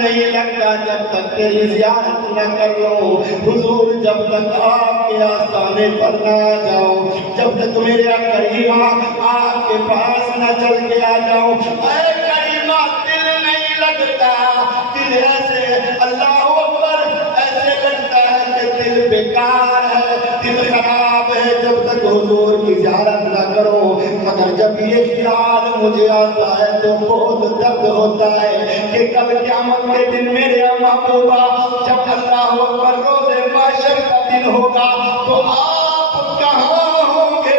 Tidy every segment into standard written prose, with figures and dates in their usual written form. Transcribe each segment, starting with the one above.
नहीं लगता जब तक तेरी ज़ियारत न कर लो। हुजूर जब तक आपके आस्ताने पर न आ जाओ, जब तक मेरे करीमा आपके पास न चल के आ जाओ, ऐ करीमा दिल नहीं लगता। दिल ऐसे अल्लाह अकबर ऐसे लगता है कि दिल बेकार है, दिल खराब है जब तक हुजूर की ज़ियारत न करो। मगर जब ये ख्याल मुझे आता है तो बहुत दर्द होता है कि कल क़यामत के दिन मेरे महबूबा जब अल्लाह अकबर रोज़े माशर का दिन होगा तो आप कहाँ होंगे?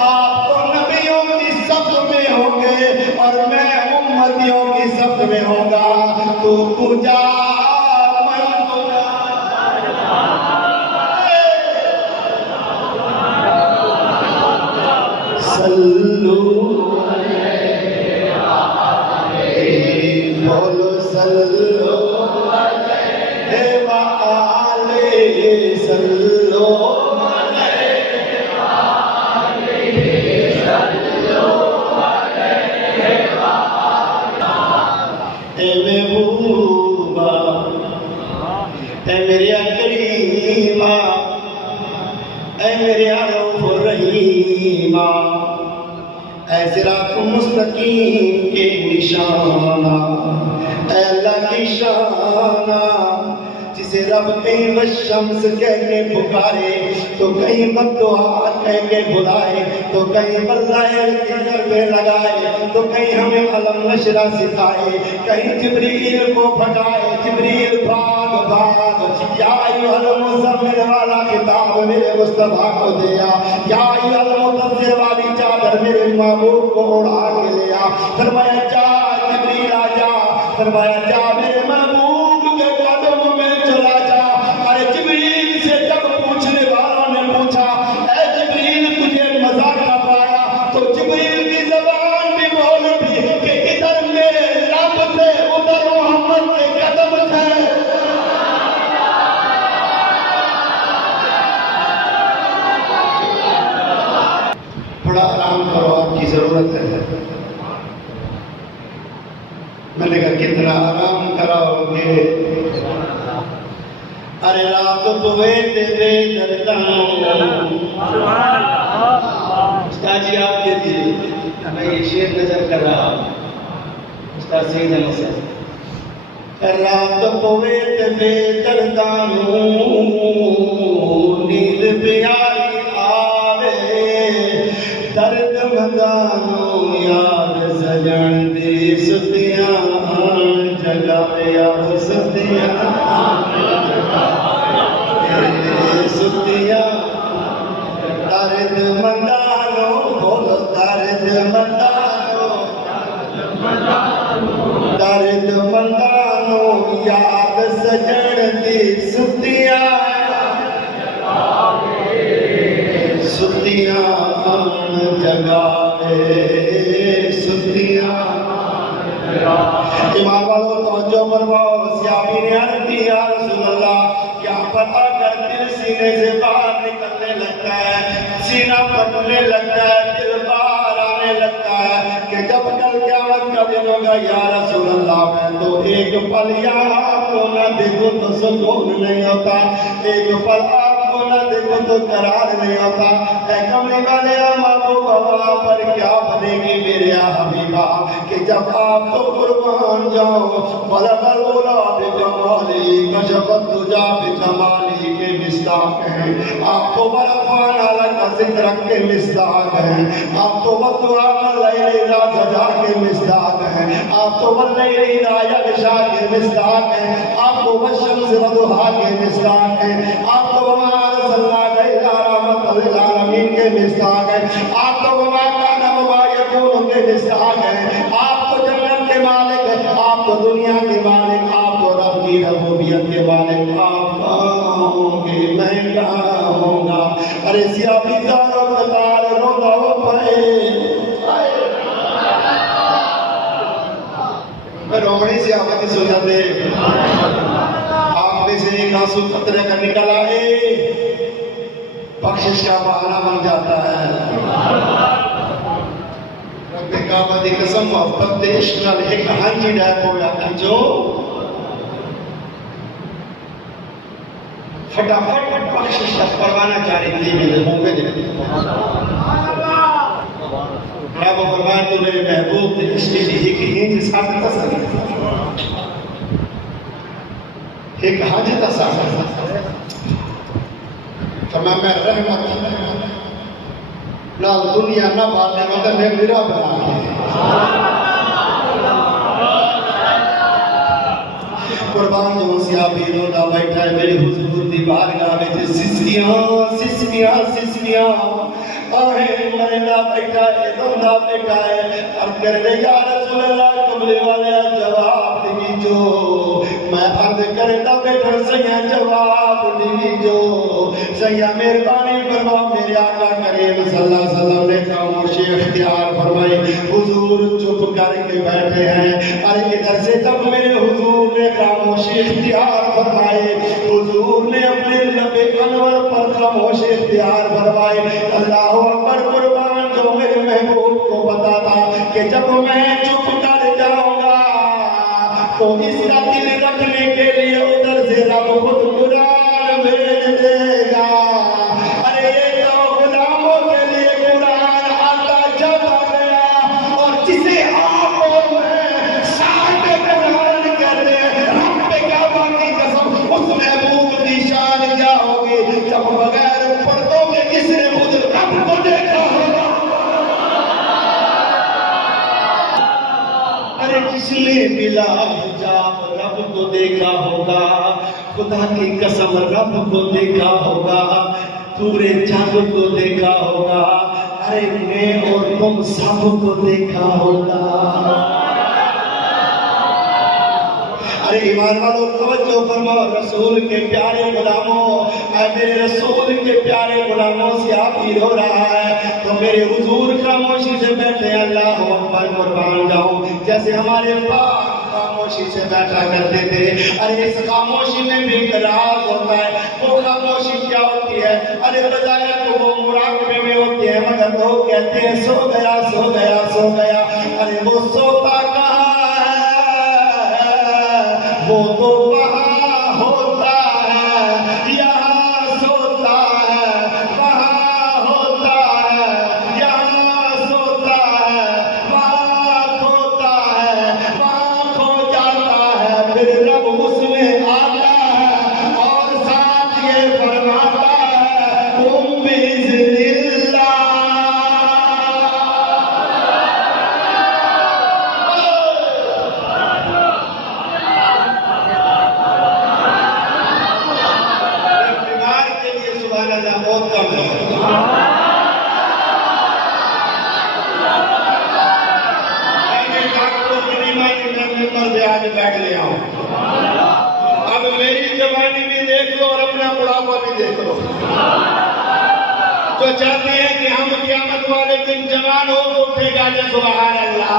आप तो नबियों की सफ में होंगे और मैं उम्मतियों की सफ में होगा। तो पूजा मुस्तकीम के निशाना अल्लाह की शाना, जिसे रब कहीं वशम्स कह के पुकारे तो कहीं बद्दुआ कह के बुलाए, तो कहीं वल्लाहिल के ज़रबे लगाए, तो कहीं हमें अलम नशरा सिखाए, कहीं जिब्रील को फटाए। जिब्रील भाग भाग, या अय्युहल मुज़म्मिल वाला खिताब मेरे मुस्तफा को दिया, या अय्युहल मुदस्सिर वाली चादर मेरे महबूब को उड़ा के लिया। फरमाया जा जिब्रील आ जा, फरमाया जा मेरे महबूब के कदम में चला जा। अरे जिब्रील से जब पूछने वालों ने पूछा ऐ जिब्रील तुझे मजा कब आया, तो जिब्रील की ज़बान भी बोल उठी कि इधर मेरे रब थे उधर मोहम्मद के कदम थे। थोड़ा आराम करो, आपकी जरूरत है। मैंने कहा कितना आराम कराओगे? अरे रात बुए ते बेदर्दानो उस्ताद जी आप दीजिए, मैं ये शेर नजर कर रहा हूँ उस्ताद सईद अहमद। रात बुए ते बेदर्दानो नींद प्यारी आवे, दर्द मदानो याद सजन दी सुतियां जगावे, याद सुतियां सुतियां दर्द मंदानो, बोलो दर्द मंदानो, दर्द मंदानो याद सजन दी सुतियां सुतियां जगावे सुतियां। इमाम वालों तवज्जो फरमाओ, सियाबी ने अर्ज़ की या रसूल अल्लाह, यहाँ पर आकर दिल सीने से बाहर निकलने लगता है, सीना फटने लगता है, दिल बाहर आने लगता है कि जब कल क़यामत का दिन होगा या रसूल अल्लाह मैं तो एक पल यहाँ आपको न देखूं तो सुकून नहीं होता, एक पल आपको न देखूं तो करार नहीं होता। कमली वाले महबूबा पर क्या बनेगी मेरे हबीबा कि जब आप तो कुर्बान जाओ। बलगल उला बिकमाली कशफत तुजा बिकमाली के मिस्ताक हैं, आप तो बरफान अलग का जिक्र के मिस्ताक हैं, आप तो बदुआ लैला सजा के मिस्ताक हैं, आप तो वल्लैला यगशा के मिस्ताक हैं, आप तो वशम्स वदुहा के मिस्ताक हैं, आप तो वमा अरसलनाका इल्ला रहमतल लिल आलमीन के मिस्ताक हैं, आप तो वमा काना वमा यकून के मिस्ताक हैं। दुनिया के मालिक आप तो रब की रबूबियत के मालिक आप कहाँ होंगे, मैं कहाँ होऊंगा। अरे सियाबी दारो कतार रोदा हो पाए रोमणी से आपकी सुना दे आप में से एक आंसू खतरे का निकल आए बख्शिश का बहाना बन जाता है। रब्बे काबा दी कसम मोहब्बत दे इश्क नाल एक हांजी डै पोया कि जो फटाफट बख्शिश का परवाना जारी थी मेरे मुंह पे दे रब फरमाए तो मेरे महबूब ने इसके लिए एक हिंज साथ तसली एक हज तसा फरमा मैं रहमत ना दुनिया ना बातें मतलब मैं मेरा बना के कुर्बान जो सियाबी रोदा बैठा है मेरे हुजूर दी बारगाह में सिसकियां सिसकियां सिसकियां आहे मरना बैठा है रोंदा बैठा है अब कर दे या रसूल अल्लाह कमले वाले जवाब दी जो मैं अर्ज करता बैठा सैया जवाब दी जो सैया मेहरबानी फरमा मेरे आका करीम सल्लल्लाहु अलैहि वसल्लम ने खामोशी इख्तियार फरमाई हुजूर चुप करके बैठे हैं। अरे इधर से तब मेरे हुजूर ने खामोशी इख्तियार फरमाई हुजूर ने अपने लबे अनवर पर खामोशी इख्तियार फरमाई। अल्लाह अकबर कुर्बान जो मेरे महबूब को पता था कि जब मैं चुप कर जाऊंगा तो इसका दिल रखने के लिए उधर से रब खुद कुरान भेज देगा। अरे ये तो गुलामों के लिए कुरान आता जाता गया और जिसे आप और मैं साथ कुरान कहते हैं रब का बाकी कसम उस महबूब की शान क्या होगी जब बगैर पर्दों के किसने खुद रब को देखा होगा। अरे जिसने बिला हिजाब रब को देखा होगा खुदा की कसम रब को देखा होगा पूरे जग को देखा होगा। अरे मैं और तुम सब को देखा होगा। अरे ईमान वालों तवज्जो फरमाओ रसूल के प्यारे गुलामों मेरे रसूल के प्यारे गुलामों से आप ही रो रहा है तो मेरे हुजूर खामोशी से बैठे अल्लाह अकबर कुर्बान जाऊं जैसे हमारे पास खामोशी से बैठा करते थे। अरे इस खामोशी में भी एक राज होता है वो खामोशी क्या होती है। अरे बजाय तो वो मुराकबे में होती है मगर लोग कहते हैं सो गया सो गया सो गया। अरे वो सोता कहाँ है वो तो वहाँ होता है यहाँ सोता है वहाँ होता है यहाँ सोता है वहाँ खोता है वहाँ खो जाता है फिर रब उसमें आता है और साथ ये फरमाता है तुम बिज़निल्लाह। बीमार के लिए सुभान अल्लाह बहुत कम है। मैंने डॉक्टरों की नहीं मानी मैं मिंबर पे आज बैठ गया हूँ। अब मेरी जवानी भी देख लो और अपना बुढ़ापा भी देख लो। तो चाहते हैं कि हम क़यामत वाले दिन जवान हो तो उठेगा जय सुभान अल्लाह।